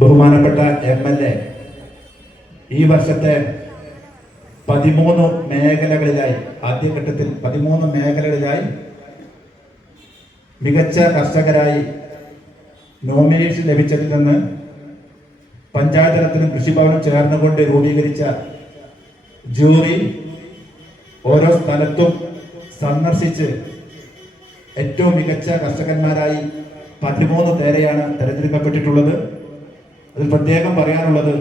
ബഹുമാനപ്പെട്ട MLA ഈ വർഷത്തെ 13 മേഖലകളിലായി ആദ്യഘട്ടത്തിൽ 13 മേഖലകളിലായി മികച്ച കർഷകരായി നോമിനേഷൻ ലഭിച്ചതിൽ നിന്ന് പഞ്ചായത്ത് തലത്തിലും കൃഷിഭവനും ചേർന്നുകൊണ്ട് രൂപീകരിച്ച ജൂറി ഓരോ സ്ഥലത്തും സന്ദർശിച്ച് ഏറ്റവും മികച്ച കർഷകന്മാരായി 13 പേരെയാണ് തിരഞ്ഞെടുക്കപ്പെട്ടിട്ടുള്ളത്. അതിൽ പ്രത്യേകം പറയാനുള്ളത്,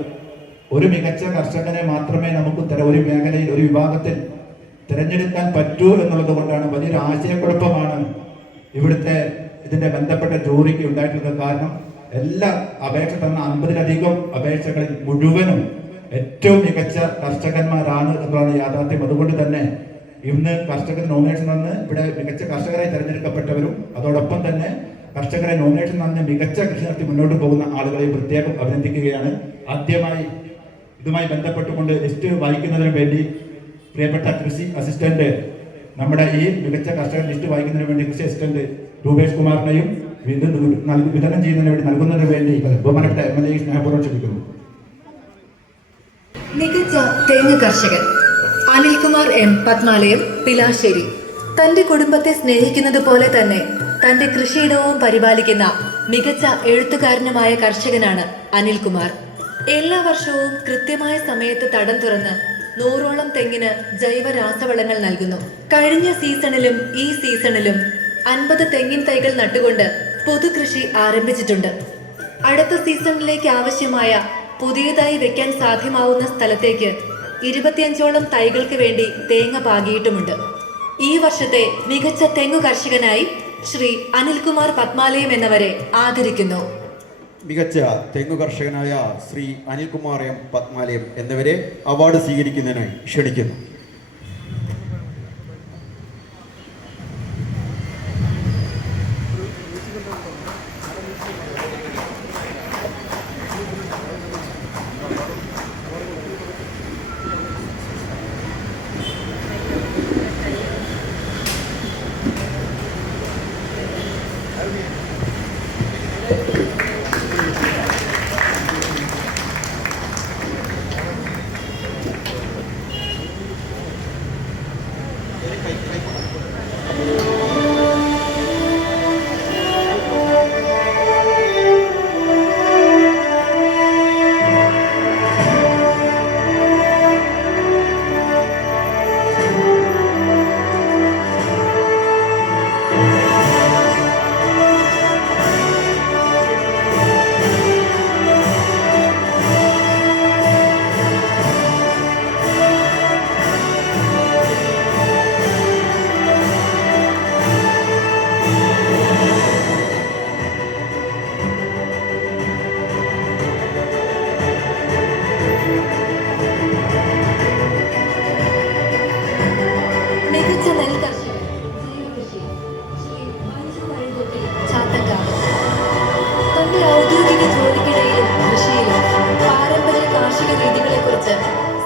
ഒരു മികച്ച കർഷകനെ മാത്രമേ നമുക്ക് ഒരു മേഖലയിൽ ഒരു വിഭാഗത്തിൽ തിരഞ്ഞെടുക്കാൻ പറ്റൂ എന്നുള്ളത് കൊണ്ടാണ് വലിയൊരു ആശയക്കുഴപ്പമാണ് ഇവിടുത്തെ ഇതിന്റെ ബന്ധപ്പെട്ട ജൂറിക്ക് ഉണ്ടായിട്ടുള്ളത്. കാരണം എല്ലാ അപേക്ഷ തന്ന 50-ലധികം അപേക്ഷകളിൽ മുഴുവനും ഏറ്റവും മികച്ച കർഷകന്മാരാണ് എന്നതാണ് യാഥാർത്ഥ്യം. അതുകൊണ്ട് തന്നെ ഇന്ന് കർഷകർ നോമിനേഷൻ തന്ന് ഇവിടെ മികച്ച കർഷകരായി തിരഞ്ഞെടുക്കപ്പെട്ടവരും അതോടൊപ്പം തന്നെ കർഷകരെ നോമിനേഷൻ തന്ന് മികച്ച കൃഷി നടത്തി മുന്നോട്ട് പോകുന്ന ആളുകളെ പ്രത്യേകം അഭിനന്ദിക്കുകയാണ്. ആദ്യമായി ഇതുമായി ബന്ധപ്പെട്ടുകൊണ്ട് ലിസ്റ്റ് വായിക്കുന്നതിന് വേണ്ടി പ്രിയപ്പെട്ട കൃഷി അസിസ്റ്റന്റ്, നമ്മുടെ ഈ മികച്ച കർഷകർ ലിസ്റ്റ് വായിക്കുന്നതിന് വേണ്ടി കൃഷി അസിസ്റ്റന്റ് രൂപേഷ് കുമാറിനെയും വിതരണം ചെയ്യുന്നതിന് വേണ്ടി നൽകുന്നതിന് വേണ്ടി ബഹുമാനപ്പെട്ട MLA സ്നേഹപൂർവ്വം ക്ഷണിക്കുന്നു. മികച്ച തേങ്ങ കർഷകൻ അനിൽകുമാർ M. പത്മാലയം, പിലാശ്ശേരി. തന്റെ കുടുംബത്തെ സ്നേഹിക്കുന്നത് പോലെ തന്നെ തന്റെ കൃഷിയിടവും പരിപാലിക്കുന്ന മികച്ച എഴുത്തുകാരനുമായ കർഷകനാണ് അനിൽകുമാർ. എല്ലാ വർഷവും കൃത്യമായ സമയത്ത് തടം തുറന്ന് 100ഓളം തെങ്ങിന് ജൈവ രാസവളങ്ങൾ നൽകുന്നു. കഴിഞ്ഞ സീസണിലും ഈ സീസണിലും 50 തെങ്ങിൻ തൈകൾ നട്ടുകൊണ്ട് പൊതുകൃഷി ആരംഭിച്ചിട്ടുണ്ട്. അടുത്ത സീസണിലേക്ക് ആവശ്യമായ പുതിയതായി വെക്കാൻ സാധ്യമാവുന്ന സ്ഥലത്തേക്ക് 25ഓളം തൈകൾക്ക് വേണ്ടി തേങ്ങ പാകിയിട്ടുമുണ്ട്. ഈ വർഷത്തെ മികച്ച തെങ്ങു കർഷകനായി ശ്രീ അനിൽകുമാർ പത്മാലയം എന്നവരെ ആദരിക്കുന്നു. മികച്ച തെങ്ങു കർഷകനായ ശ്രീ അനിൽകുമാർ M. പത്മാലയം എന്നിവരെ അവാർഡ് സ്വീകരിക്കുന്നതിനായി ക്ഷണിക്കുന്നു.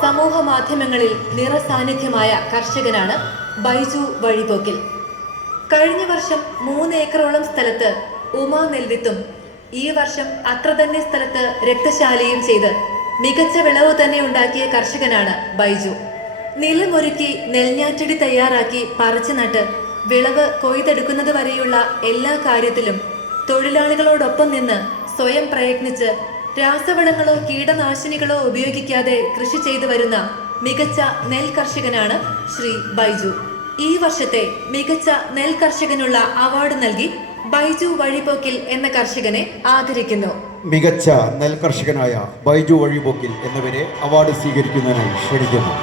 സമൂഹ മാധ്യമങ്ങളിൽ നിറസാന്നിധ്യമായ കർഷകനാണ് ബൈജു വഴിപോക്കിൽ. കഴിഞ്ഞ വർഷം 3 ഏക്കറോളം സ്ഥലത്ത് ഉമാ നെൽവിത്തും ഈ വർഷം അത്ര തന്നെ സ്ഥലത്ത് രക്തശാലിയും ചെയ്ത് മികച്ച വിളവ് തന്നെ ഉണ്ടാക്കിയ കർഷകനാണ് ബൈജു. നിലമൊരുക്കി നെൽഞ്ഞാറ്റടി തയ്യാറാക്കി പറിച്ചു നട്ട് വിളവ് കൊയ്തെടുക്കുന്നത് വരെയുള്ള എല്ലാ കാര്യത്തിലും തൊഴിലാളികളോടൊപ്പം നിന്ന് സ്വയം പ്രയത്നിച്ച് രാസവളങ്ങളോ കീടനാശിനികളോ ഉപയോഗിക്കാതെ കൃഷി ചെയ്തു വരുന്ന മികച്ച നെൽ കർഷകനാണ് ശ്രീ ബൈജു. ഈ വർഷത്തെ മികച്ച നെൽ കർഷകനുള്ള അവാർഡ് നൽകി ബൈജു വഴിപോക്കിൽ എന്ന കർഷകനെ ആദരിക്കുന്നു. മികച്ച നെൽ കർഷകനായ ബൈജു വഴിപോക്കിൽ എന്നിവരെ അവാർഡ് സ്വീകരിക്കുന്നതിനായി ക്ഷണിക്കുന്നു.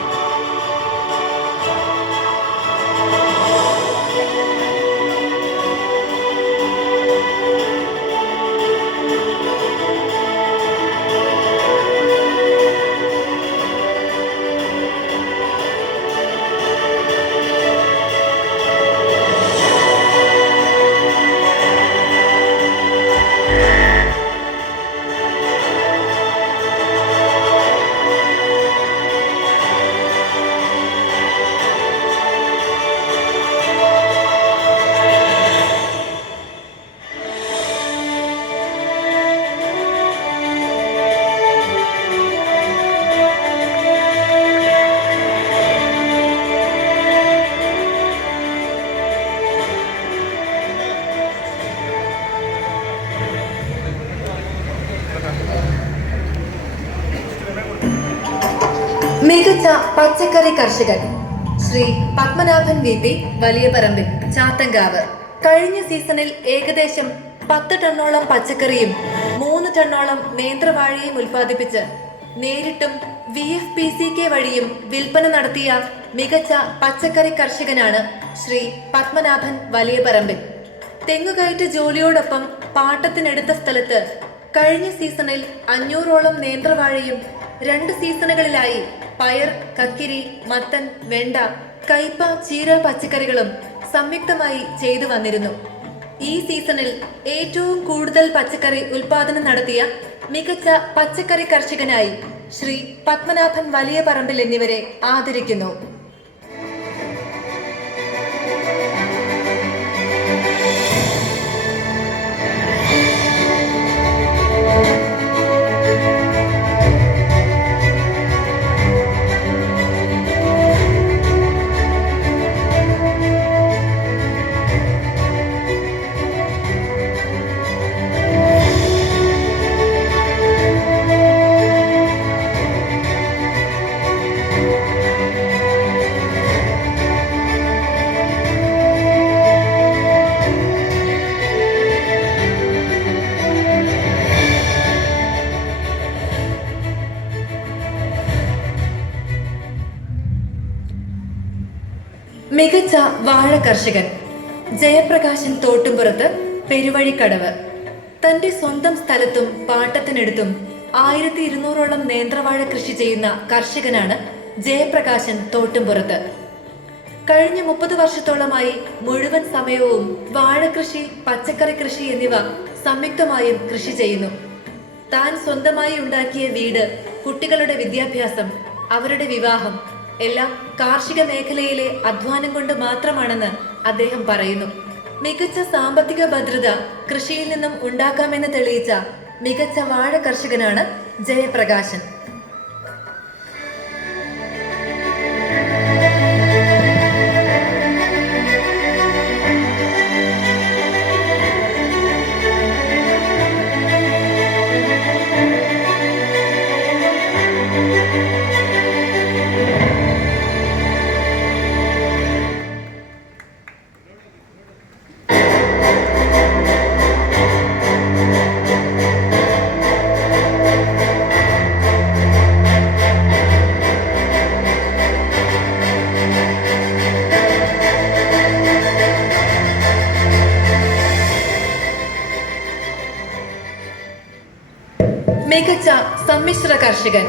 മികച്ച പച്ചക്കറി കർഷകൻ ശ്രീ പത്മനാഭൻ VP വലിയ പറമ്പിൽ ചാത്തങ്കാവ്. കഴിഞ്ഞ സീസണിൽ ഏകദേശം 10 ടണ്ണോളം പച്ചക്കറിയും 3 ടണ്ണോളം നേന്ത്രവാഴയും ഉൽപ്പാദിപ്പിച്ച് നേരിട്ടും VFPCK വഴിയും വിൽപ്പന നടത്തിയ മികച്ച പച്ചക്കറി കർഷകനാണ് ശ്രീ പത്മനാഭൻ വലിയ പറമ്പിൽ. തെങ്ങുകയറ്റ ജോലിയോടൊപ്പം പാട്ടത്തിനെടുത്ത സ്ഥലത്ത് കഴിഞ്ഞ സീസണിൽ 500ഓളം നേന്ത്രവാഴയും 2 സീസണുകളിലായി പയർ, കക്കിരി, മത്തൻ, വെണ്ട, കയ്പ, ചീര പച്ചക്കറികളും സംയുക്തമായി ചെയ്തു വന്നിരുന്നു. ഈ സീസണിൽ ഏറ്റവും കൂടുതൽ പച്ചക്കറി ഉൽപാദനം നടത്തിയ മികച്ച പച്ചക്കറി കർഷകനായി ശ്രീ പത്മനാഭൻ വലിയ പറമ്പിൽ എന്നിവരെ ആദരിക്കുന്നു. മികച്ച വാഴ കർഷകൻ ജയപ്രകാശൻ തോട്ടുംപുറത്ത് പെരുവഴിക്കടവ്. തന്റെ സ്വന്തം സ്ഥലത്തും പാട്ടത്തിനെടുത്തും 1200ഓളം നേന്ത്രവാഴ കൃഷി ചെയ്യുന്ന കർഷകനാണ് ജയപ്രകാശൻ തോട്ടുംപുറത്ത്. കഴിഞ്ഞ 30 വർഷത്തോളമായി മുഴുവൻ സമയവും വാഴകൃഷി, പച്ചക്കറി കൃഷി എന്നിവ സംയുക്തമായും കൃഷി ചെയ്യുന്നു. താൻ സ്വന്തമായി ഉണ്ടാക്കിയ വീട്, കുട്ടികളുടെ വിദ്യാഭ്യാസം, അവരുടെ വിവാഹം എല്ലാം കാർഷിക മേഖലയിലെ അധ്വാനം കൊണ്ട് മാത്രമാണെന്ന് അദ്ദേഹം പറയുന്നു. മികച്ച സാമ്പത്തിക ഭദ്രത കൃഷിയിൽ നിന്നും ഉണ്ടാക്കാമെന്ന് തെളിയിച്ച മികച്ച വാഴ കർഷകനാണ് ജയപ്രകാശൻ. മികച്ച സമ്മിശ്ര കർഷകൻ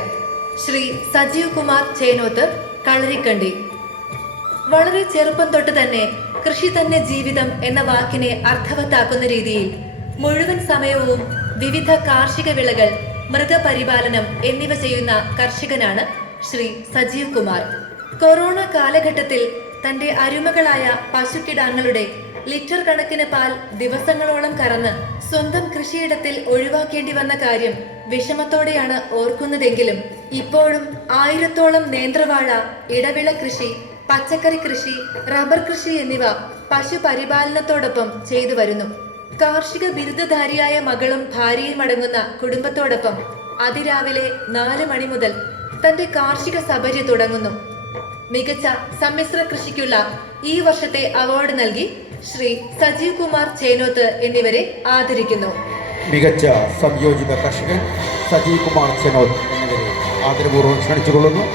ശ്രീ സജീവ് കുമാർ ചേനോത്ത് കളരിക്കണ്ടി. വളരെ ചെറുപ്പം തൊട്ട് തന്നെ കൃഷി തന്നെ ജീവിതം എന്ന വാക്കിനെ അർത്ഥവത്താക്കുന്ന രീതിയിൽ മുഴുവൻ സമയവും വിവിധ കാർഷിക വിളകൾ, മൃഗപരിപാലനം എന്നിവ ചെയ്യുന്ന കർഷകനാണ് ശ്രീ സജീവ് കുമാർ. കൊറോണ കാലഘട്ടത്തിൽ തന്റെ അരുമകളായ പശുക്കിടാങ്ങളുടെ ലിറ്റർ കണക്കിന് പാൽ ദിവസങ്ങളോളം കറന്ന് സ്വന്തം കൃഷിയിടത്തിൽ ഒഴിവാക്കേണ്ടി വന്ന കാര്യം വിഷമത്തോടെയാണ് ഓർക്കുന്നതെങ്കിലും ഇപ്പോഴും 1000ഓളം നേന്ത്രവാഴ, ഇടവിള കൃഷി, പച്ചക്കറി കൃഷി, റബ്ബർ കൃഷി എന്നിവ പശുപരിപാലനത്തോടൊപ്പം ചെയ്തു വരുന്നു. കാർഷിക ബിരുദധാരിയായ മകളും ഭാര്യയും അടങ്ങുന്ന കുടുംബത്തോടൊപ്പം അതിരാവിലെ 4 മണി മുതൽ തന്റെ കാർഷിക സബരി തുടങ്ങുന്നു. മികച്ച സമ്മിശ്ര കൃഷിക്കുള്ള ഈ വർഷത്തെ അവാർഡ് നൽകി ശ്രീ സജീവ് കുമാർ ചേനോത്ത് എന്നിവരെ ആദരിക്കുന്നു. മികച്ച സംയോജിത കർഷകൻ സജീവ് കുമാർ ചേനോത്ത് എന്നിവരെ ആദരപൂർവ്വം ക്ഷണിച്ചുകൊള്ളുന്നു.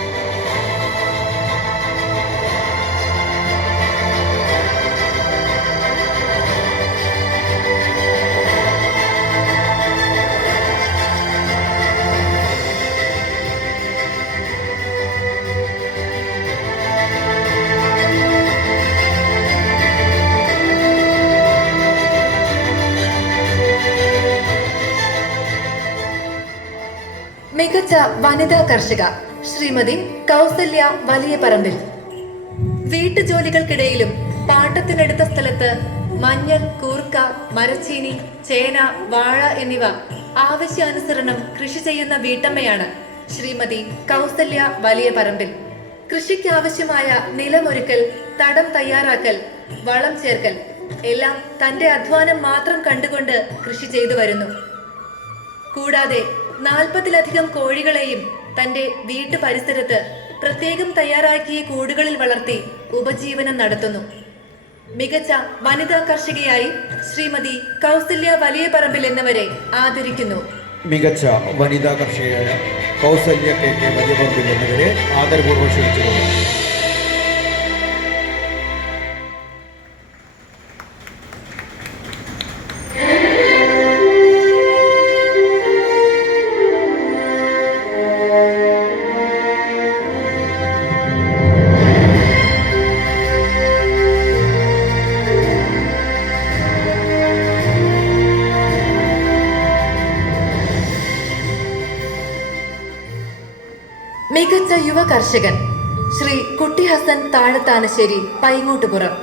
മികച്ച വനിതാ കർഷക ശ്രീമതി കൗസല്യ വലിയ പറമ്പിൽ. വീട്ടുജോലികൾക്കിടയിലും പാട്ടത്തിനെടുത്ത സ്ഥലത്ത് മഞ്ഞൾ, കൂർക്ക, മരച്ചീനി, ചേന, വാഴ എന്നിവ ആവശ്യാനുസരണം കൃഷി ചെയ്യുന്ന വീട്ടമ്മയാണ് ശ്രീമതി കൗസല്യ വലിയ പറമ്പിൽ. കൃഷിക്കാവശ്യമായ നിലമൊരുക്കൽ, തടം തയ്യാറാക്കൽ, വളം ചേർക്കൽ എല്ലാം തന്റെ അധ്വാനം മാത്രം കണ്ടുകൊണ്ട് കൃഷി ചെയ്തു വരുന്നു. കൂടാതെ 40-ലധികം കോഴികളെയും തന്റെ വീട്ടു പരിസരത്ത് പ്രത്യേകം തയ്യാറാക്കിയ കൂടുകളിൽ വളർത്തി ഉപജീവനം നടത്തുന്നു. മികച്ച വനിതാ കർഷകയായി ശ്രീമതി കൗസല്യ വലിയ പറമ്പിൽ എന്നിവരെ ആദരിക്കുന്നു. മികച്ച വനിതാ കർഷകയായ കൗസല്യ KK വലിയപറമ്പിൽ എന്നിവരെ ആദരപൂർവ്വം ക്ഷണിച്ചുകൊള്ളുന്നു. മികച്ച യുവ കർഷകൻ ശ്രീ കുട്ടി ഹസൻ താഴത്താനശ്ശേരി പൈങ്ങോട്ടുപുറം.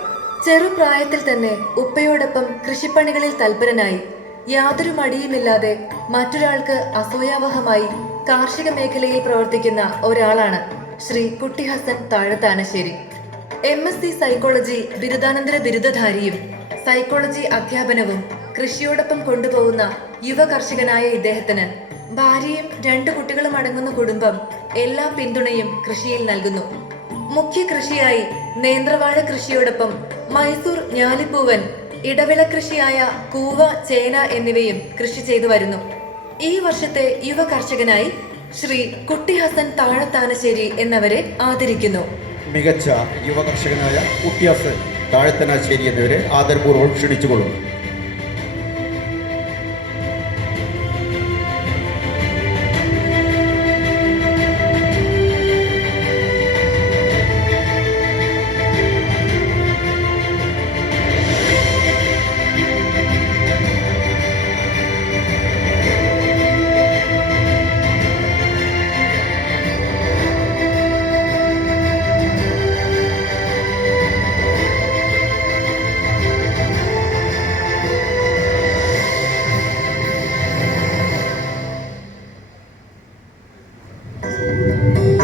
ചെറുപ്രായത്തിൽ തന്നെ ഉപ്പയോടൊപ്പം കൃഷിപ്പണികളിൽ തൽപരനായി യാതൊരു മടിയുമില്ലാതെ മറ്റൊരാൾക്ക് അസൂയാവഹമായി കാർഷിക മേഖലയിൽ പ്രവർത്തിക്കുന്ന ഒരാളാണ് ശ്രീ കുട്ടി ഹസൻ താഴത്താനശ്ശേരി. MSc സൈക്കോളജി ബിരുദാനന്തര ബിരുദധാരിയും സൈക്കോളജി അധ്യാപനവും കൃഷിയോടൊപ്പം കൊണ്ടുപോകുന്ന യുവ കർഷകനായ ഇദ്ദേഹത്തിന് ഭാര്യയും 2 കുട്ടികളും അടങ്ങുന്ന കുടുംബം എല്ലാ പിന്തുണയും കൃഷിയിൽ നൽകുന്നു. മുഖ്യ കൃഷിയായി നേന്ത്രവാഴ കൃഷിയോടൊപ്പം മൈസൂർ ഞാലിപ്പൂവൻ, ഇടവിള കൃഷിയായ കൂവ, ചേന എന്നിവയും കൃഷി ചെയ്തു വരുന്നു. ഈ വർഷത്തെ യുവ കർഷകനായി ശ്രീ കുട്ടി ഹസൻ താഴത്താനശ്ശേരി എന്നവരെ ആദരിക്കുന്നു. മികച്ച യുവ കർഷകനായ കുട്ടി ഹസൻ താഴത്താനശ്ശേരി എന്നിവരെ ആദരപൂർവ്വം ക്ഷണിച്ചുകൊള്ളുന്നു.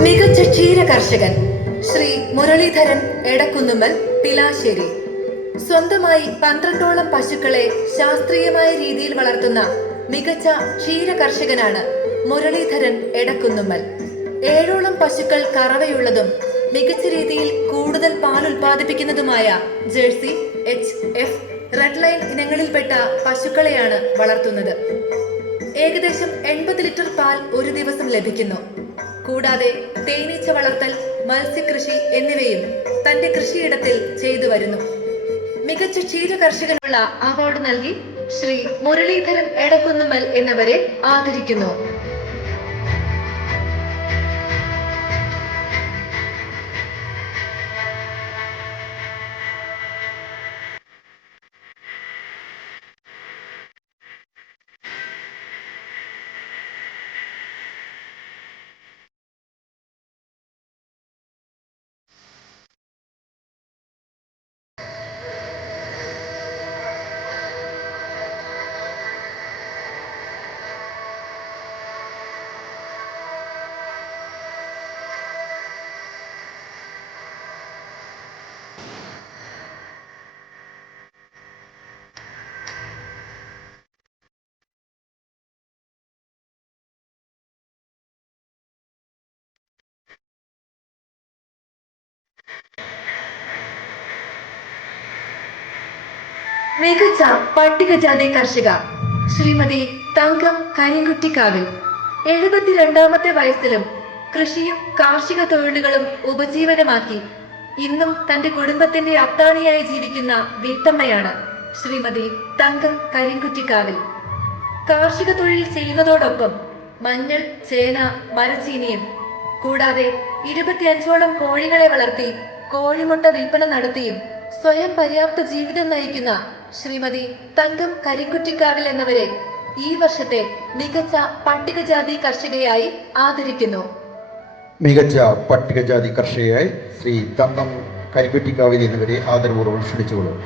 മികച്ച ക്ഷീര കർഷകൻ ശ്രീ മുരളീധരൻ എടക്കുന്നുമ്മൽ പിലാശ്ശേരി. സ്വന്തമായി 12ഓളം പശുക്കളെ ശാസ്ത്രീയമായ രീതിയിൽ വളർത്തുന്ന മികച്ച ക്ഷീര കർഷകനാണ് മുരളീധരൻ എടക്കുന്നുമ്മൽ. 7ഓളം പശുക്കൾ കറവയുള്ളതും മികച്ച രീതിയിൽ കൂടുതൽ പാൽ ഉൽപ്പാദിപ്പിക്കുന്നതുമായ ജേഴ്സി, HF, റെഡ് ലൈൻ ഇനങ്ങളിൽപ്പെട്ട പശുക്കളെയാണ് വളർത്തുന്നത്. ഏകദേശം 80 ലിറ്റർ പാൽ ഒരു ദിവസം ലഭിക്കുന്നു. കൂടാതെ തേനീച്ച വളർത്തൽ, മത്സ്യകൃഷി എന്നിവയും തന്റെ കൃഷിയിടത്തിൽ ചെയ്തു വരുന്നു. മികച്ച ക്ഷീര കർഷകനുള്ള അവാർഡ് നൽകി ശ്രീ മുരളീധരൻ എടക്കുന്നുമ്മൽ എന്നിവരെ ആദരിക്കുന്നു. മികച്ച പട്ടികജാതി കർഷക ശ്രീമതി തങ്കം കരിങ്കുറ്റിക്കാവിൽ. 72ാമത്തെ വയസ്സിലും കൃഷിയും കാർഷിക തൊഴിലുകളും ഉപജീവനമാക്കി ഇന്നും തന്റെ കുടുംബത്തിന്റെ അത്താണിയായി ജീവിക്കുന്ന വീട്ടമ്മയാണ് ശ്രീമതി തങ്കം കരിങ്കുറ്റിക്കാവിൽ. കാർഷിക തൊഴിൽ ചെയ്യുന്നതോടൊപ്പം മഞ്ഞൾ, ചേന, മരച്ചീനിയും കൂടാതെ 25ഓളം കോഴികളെ വളർത്തി കോഴിമുട്ട വിൽപ്പന നടത്തിയും സ്വയം പര്യാപ്ത ജീവിതം നയിക്കുന്ന ശ്രീമതി തങ്കം കരിങ്കുറ്റിക്കാവിൽ എന്നിവരെ ഈ വർഷത്തെ മികച്ച പട്ടികജാതി കർഷകയായി ആദരിക്കുന്നു. മികച്ച പട്ടികജാതി കർഷകയായി ശ്രീ തങ്കം കരിങ്കുറ്റിക്കാവിൽ എന്നിവരെ ആദരപൂർവ്വം ക്ഷണിച്ചുകൊള്ളുന്നു.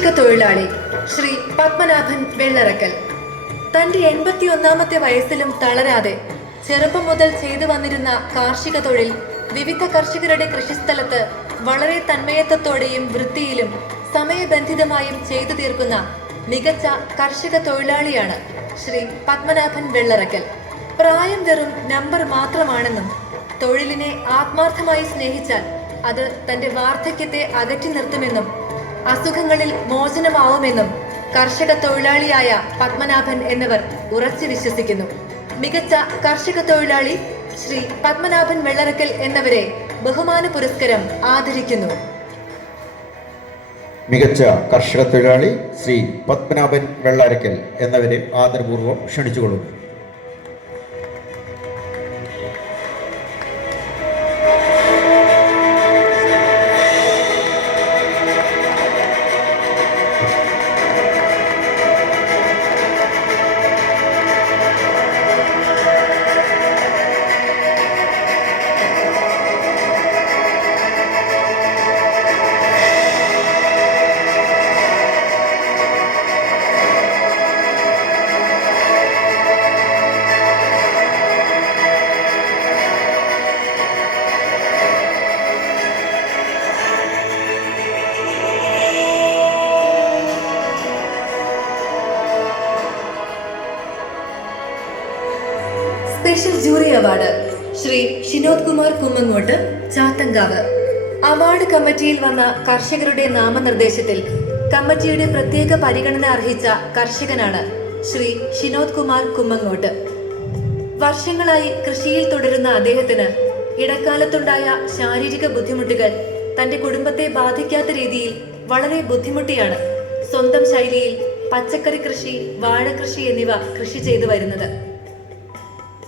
കാർഷിക തൊഴിലാളി ശ്രീ പത്മനാഭൻ വെള്ളറക്കൽ. തന്റെ 81ാമത്തെ വയസ്സിലും തളരാതെ ചെറുപ്പം മുതൽ ചെയ്തു വന്നിരുന്ന കാർഷിക തൊഴിൽ വിവിധ കർഷകരുടെ കൃഷിസ്ഥലത്ത് വളരെ തന്മയത്വത്തോടെയും വൃത്തിയിലും സമയബന്ധിതമായും ചെയ്തു തീർക്കുന്ന മികച്ച കർഷക തൊഴിലാളിയാണ് ശ്രീ പത്മനാഭൻ വെള്ളറക്കൽ. പ്രായം വെറും നമ്പർ മാത്രമാണെന്നും തൊഴിലിനെ ആത്മാർത്ഥമായി സ്നേഹിച്ചാൽ അത് തന്റെ വാർദ്ധക്യത്തെ അകറ്റി നിർത്തുമെന്നും അസുഖങ്ങളിൽ മോചനമാവുമെന്നും കർഷക തൊഴിലാളിയായ പത്മനാഭൻ എന്നിവർ ഉറച്ചു വിശ്വസിക്കുന്നു. മികച്ച കർഷക തൊഴിലാളി ശ്രീ പത്മനാഭൻ വെള്ളറക്കൽ എന്നിവരെ ബഹുമാന പുരസ്കരം ആദരിക്കുന്നു. മികച്ച കർഷക തൊഴിലാളി ശ്രീ പത്മനാഭൻ വെള്ളറക്കൽ എന്നിവരെ ആദരപൂർവ്വം ക്ഷണിച്ചുകൊള്ളുന്നു. Special jury award Shri Shinod Kumar Kummangott, Chathankavu. Award കമ്മിറ്റിയിൽ വന്ന കർഷകരുടെ നാമനിർദ്ദേശത്തിൽ കമ്മിറ്റിയുടെ പ്രത്യേക പരിഗണന അർഹിച്ച കർഷകനാണ് ശ്രീ ഷിനോദ് കുമാർ കുമ്മങ്ങോട്ട്. വർഷങ്ങളായി കൃഷിയിൽ തുടരുന്ന അദ്ദേഹത്തിന് ഇടക്കാലത്തുണ്ടായ ശാരീരിക ബുദ്ധിമുട്ടുകൾ തന്റെ കുടുംബത്തെ ബാധിക്കാത്ത രീതിയിൽ വളരെ ബുദ്ധിമുട്ടിയാണ് സ്വന്തം ശൈലിയിൽ പച്ചക്കറി കൃഷി, വാഴകൃഷി എന്നിവ കൃഷി ചെയ്തു വരുന്നത്.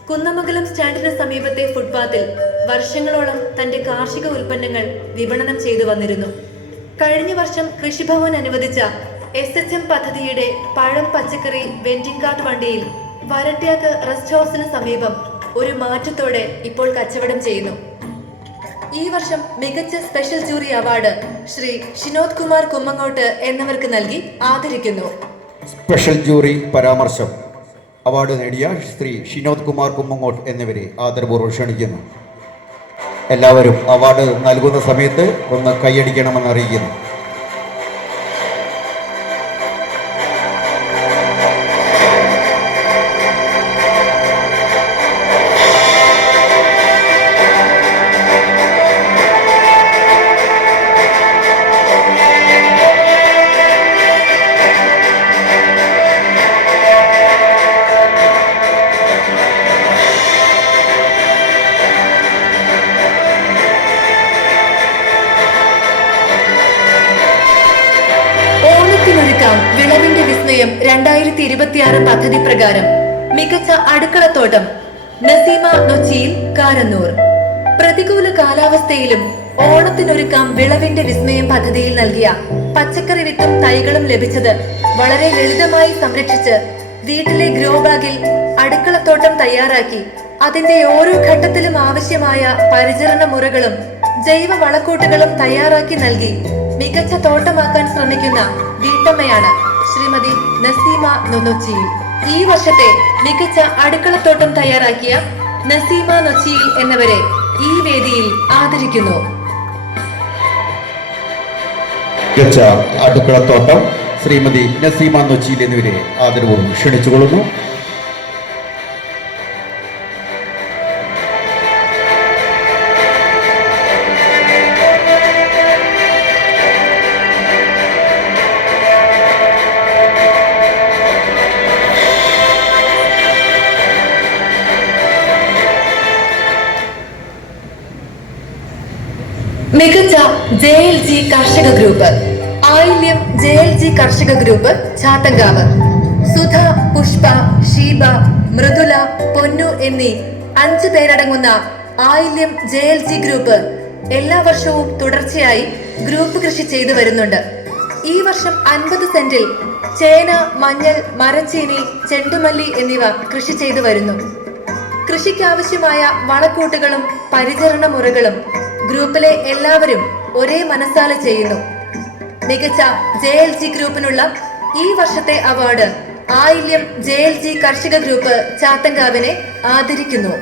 കുന്നമംഗലം സ്റ്റാൻഡിന് സമീപത്തെ ഫുട്പാത്തിൽ വർഷങ്ങളോളം തന്റെ കാർഷിക ഉൽപ്പന്നങ്ങൾ വിപണനം ചെയ്തു വന്നിരുന്നു. കഴിഞ്ഞ വർഷം കൃഷിഭവൻ അനുവദിച്ച SHM പദ്ധതിയുടെ പഴം പച്ചക്കറി വെൻഡിംഗ് കാർട്ട് വണ്ടിയിൽ വരട്ട്യാക്ക് റെസ്റ്റ് ഹൗസിന് സമീപം ഒരു മാറ്റത്തോടെ ഇപ്പോൾ കച്ചവടം ചെയ്യുന്നു. ഈ വർഷം മികച്ച special jury award Shri Shinod Kumar Kummangott എന്നിവർക്ക് നൽകി ആദരിക്കുന്നു. സ്പെഷ്യൽ ജൂറി പരാമർശം അവാർഡ് നേടിയ ശ്രീ ഷിനോദ് കുമാർ കുമ്മങ്ങോട്ട് എന്നിവരെ ആദരപൂർവ്വം ക്ഷണിക്കുന്നു. എല്ലാവരും അവാർഡ് നൽകുന്ന സമയത്ത് ഒന്ന് കൈയടിക്കണമെന്ന് അറിയിക്കുന്നു. വിളവിന്റെ വിസ്മയം 2026 പദ്ധതി പ്രകാരം മികച്ച അടുക്കളത്തോട്ടം നസീമ നൊച്ചിയിൽ, കാരന്നൂർ. പ്രതികൂല കാലാവസ്ഥയിലും ഓണത്തിനൊരുക്കാം വിളവിന്റെ വിസ്മയം പദ്ധതിയിൽ നൽകിയ പച്ചക്കറി വിത്തും തൈകളും ലഭിച്ചത് വളരെ ലളിതമായി സംരക്ഷിച്ച് വീട്ടിലെ ഗ്രോ ബാഗിൽ അടുക്കളത്തോട്ടം തയ്യാറാക്കി അതിന്റെ ഓരോ ഘട്ടത്തിലും ആവശ്യമായ പരിചരണ മുറകളും ജൈവ വളക്കൂട്ടുകളും തയ്യാറാക്കി നൽകി മികച്ച തോട്ടമാക്കാൻ ശ്രമിക്കുന്ന വീട്ടമ്മയാണ് ശ്രീമതി നസീമ നൊച്ചിയിൽ. ഈ വർഷത്തെ മികച്ച അടുക്കളത്തോട്ടം തയ്യാറാക്കിയ നസീമ നൊച്ചിയിൽ എന്നിവരെ ഈ വേദിയിൽ ആദരിക്കുന്നു. മികച്ച അടുക്കളത്തോട്ടം ശ്രീമതി നസീമ നൊച്ചിയിൽ എന്നിവരെ ആദരപൂർവ്വം ക്ഷണിച്ചുകൊള്ളുന്നു. മികച്ച JLG കർഷക ഗ്രൂപ്പ് ആയില്യം JLG കർഷക ഗ്രൂപ്പ്, ചാത്തങ്കാവ്. സുധ, പുഷ്പ, ഷീബ, മൃദുല, പൊന്നു എന്നീ 5 പേരടങ്ങുന്ന ആയില്യം JLG ഗ്രൂപ്പ് എല്ലാ വർഷവും തുടർച്ചയായി ഗ്രൂപ്പ് കൃഷി ചെയ്തു വരുന്നുണ്ട്. ഈ വർഷം 50 സെന്റിൽ ചേന, മഞ്ഞൾ, മരച്ചീനി, ചെണ്ടുമല്ലി എന്നിവ കൃഷി ചെയ്തു വരുന്നു. കൃഷിക്കാവശ്യമായ വളക്കൂട്ടുകളും പരിചരണ മുറകളും ഗ്രൂപ്പിലെ എല്ലാവരും ഒരേ മനസ്സാലെ ചെയ്യുന്നു. മികച്ച JLG ഗ്രൂപ്പിനുള്ള ഈ വർഷത്തെ അവാർഡ് ആയില്യം JLG കർഷക ഗ്രൂപ്പ് ചാത്തങ്കാവിനെ ആദരിക്കുന്നു.